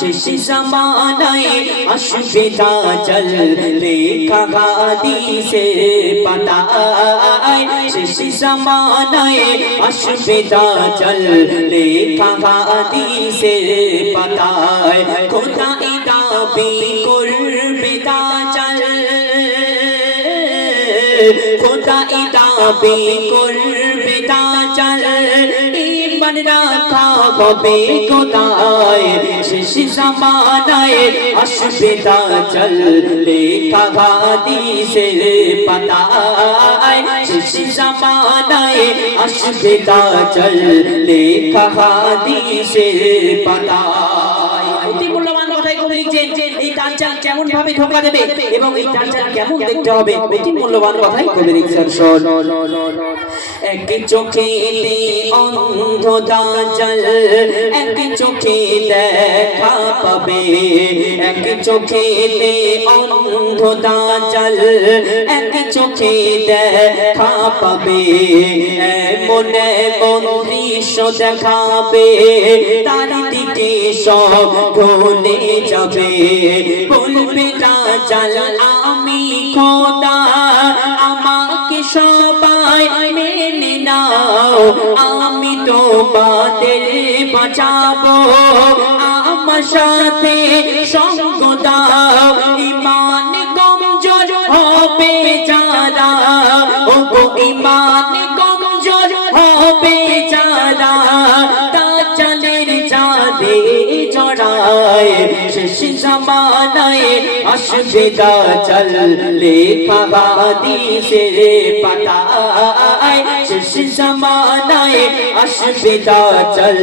শেষ জামানায় আসবে দাজ্জাল লেখা হাদিসের পাতায় শেষ জামানায় আসবে দাজ্জাল লেখা হাদিসের পাতায় খোদাই দাবি করবে দাজ্জাল খোদাই দাবি করবে দাজ্জাল ঈমান রাখা হবে কোথায় শেষ জামানায় আসবে দাজ্জাল লেখা হাদিসের পাতায় শেষ জামানায় আসবে দাজ্জাল লেখা হাদিসের পাতায় অতি মূল্যবান কথাই কবি লিখছেন এই দাজ্জাল কেমন ভাবে ধোঁকা দেবে এবং এই দাজ্জাল কেমন দেখতে হবে অতি মূল্যবান কথাই কবি লিখছেন শোন এক চোখেতে অন্ধ দাজ্জাল এক চোখে দেখা পাবে এক চোখেতে অন্ধ দাজ্জাল এক চোখে দেখা পাবে মনে দৃশ্য দেখাবে তার দিকে সব ভুলে যাবে বলবে দাজ্জাল আমি খোদা আমাকে সবাই মেনে নাও আমি তোমাদের বাঁচাবো আমার সাথে সঙ্গ দাও ঈমান কমজোর হবে যারা ওগো ঈমান কমজোর হবে যারা দাজ্জালের জালে জড়ায় শেষ জামানায় আসবে দাজ্জাল লেখা হাদিসের পাতায় শেষ জামানায় আসবে দাজ্জাল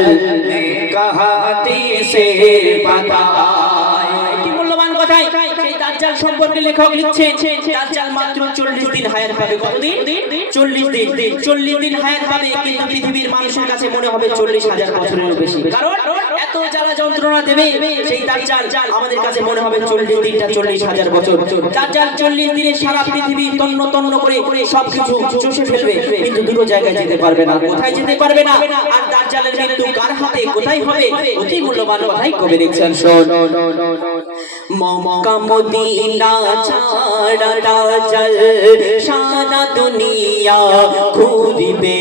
লেখা হাদিসের পাতায় কি মূল্যবান কথাই সেই দাজ্জাল সম্পর্কে লেখক লিখছেন দাজ্জাল মাত্র 40 দিন হায়াত পাবে কতদিন 40 দিন হায়াত পাবে কিন্তু পৃথিবীর মানুষের কাছে মনে হবে 40,000 বছরেরও বেশি কারণ এত জ্বালা যন্ত্রণা দেবে সেই দাজ্জাল আমাদের কাছে মনে হবে 40 দিনটা 40,000 বছর দাজ্জাল 40 দিনে সারা পৃথিবী তন্ন তন্ন করে সবকিছু চষে ফেলবে কিন্তু দুটো জায়গায় যেতে পারবে না কোথায় যেতে পারবে না আর দাজ্জালের মৃত্যু কার হাতে কোথায় হবে অতি মূল্যবান কথাই কবি লিখছেন শোন মক্কা মদিনা ছাড়া দাজ্জাল সারা দুনিয়া ঘুরবে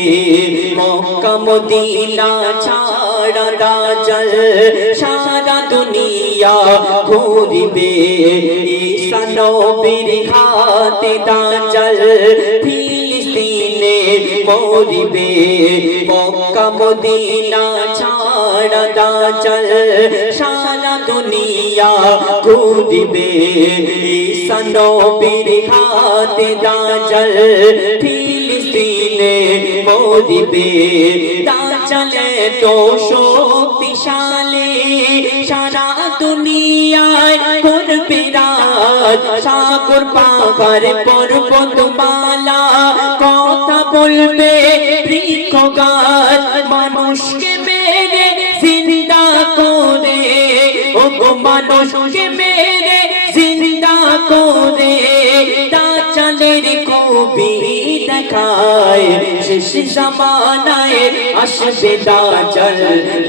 মক্কা মদিনা ছাড়া দাজ্জাল সারা দুনিয়া ঘুরবে ঈসা নবীর হাতে দাজ্জাল ফিলিস্তিনে মরিবে মক্কা মদিনা ছাড়া দাজ্জাল সারা দুনিয়া ঘুরবে ঈসা নবীর হাতে দাজ্জাল ফিলিস্তিনে মরিবে দাজ্জালে তো শক্তিশালী সারা দুনিয়ায় করবে রাজ সাগর পাহাড় পর্বত মালা কথা বলবে বৃক্ষ গাছ মানুষকে মেরে জিন্দা করে ওগো মানুষকে মেরে জিন্দা করে দাজ্জালের কবি দেখায় শেষ জামানায় আসবে দাজ্জাল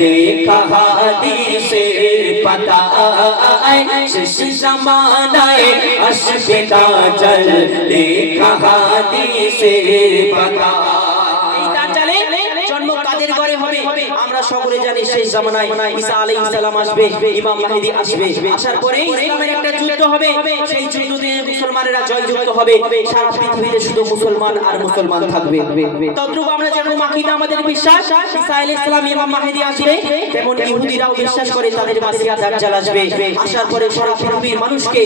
লেখা হাদিসের পাতায় শেষ জামানায় আসবে দাজ্জাল লেখা হাদিসের পাতায় জন্ম কাদের ঘরে হবে আমরা সকলে জানি শেষ জামানায় ঈসা আলাইহিস সালাম আসবে ইমাম মাহদি আসবে আসার পরে ইসলামের একটা যুদ্ধ হবে সেই যুদ্ধে মুসলমানেরা জয়যুক্ত হবে সারা পৃথিবীতে শুধু মুসলমান আর মুসলমান থাকবে তদ্রূপ আমরা যেরকম আকীদা আমাদের বিশ্বাস ঈসা আলাইহিস সালাম ইমাম মাহদি আসবে তেমন ইহুদিরাও বিশ্বাস করে তাদের মাসিহা দাজ্জাল আসবে আসার পরে সারা পৃথিবীর মানুষকে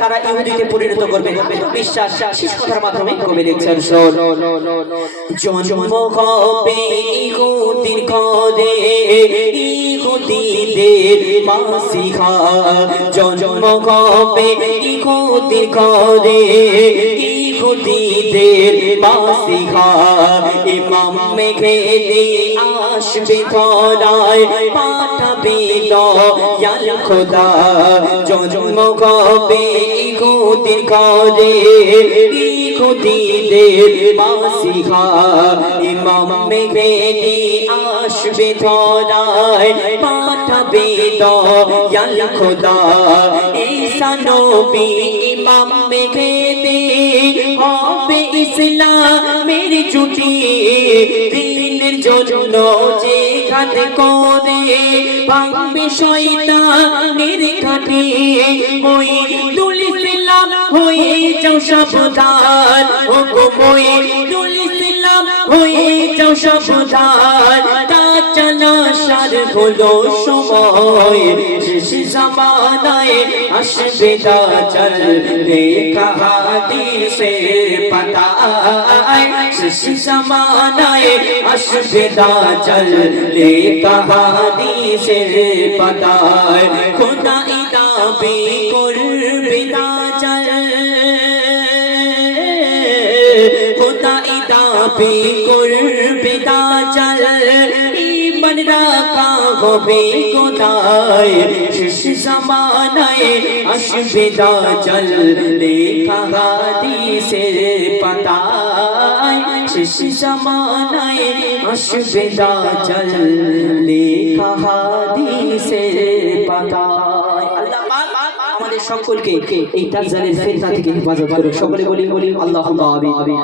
তারা ইহুদিতে পরিণত করবে বিশ্বাস শেষ কথার মাধ্যমে কবি লিখছেন শোন জন্ম হবে ইহুদির ঘরে ইহুদিদের মাসিহা জন্ম হবে ইহুদির ঘরে ইহুদিদের মাসিহা ইমাম মেহেদী আসবে ধরায় পাঠাবে দয়াল খোদা জন্ম হবে ইহুদির ঘরে খুদিদের মাসিহা ইমাম মেহেদী আসবে ধরায় পাঠাবে দয়াল খোদা ঈসা নবী ইমাম মেহেদী হবে ইসলামের জুটি দিনের জন্য যে ঘাত করে ভাঙবে শয়তানের ঘাটি মঈদুল ইসলাম হয়ে যাও সাবধান ও গো মঈদুল ইসলাম হয়ে যাও সাবধান তা জানাসার হলো সময় শেষ জামানায় আসবে দাজ্জাল লেখা হাদিসের পাতায় শেষ জামানায় আসবে দাজ্জাল লেখা হাদিসের পাতায় খোদাই দাবি করবে দাজ্জাল খোদাই দাবি করবে দাজ্জাল ঈমান রাখা হবে কোথায় শেষ জামানায় আসবে দাজ্জাল লেখা হাদিসের পাতায় শেষ জামানায় আসবে দাজ্জাল লেখা হাদিসের পাতায়। আল্লাহ পাক আমাদের সকলকে এই দাজ্জালের ফিতনা থেকে হেফাজত করুন। সকলে বলি আল্লাহুম্মা আমিন।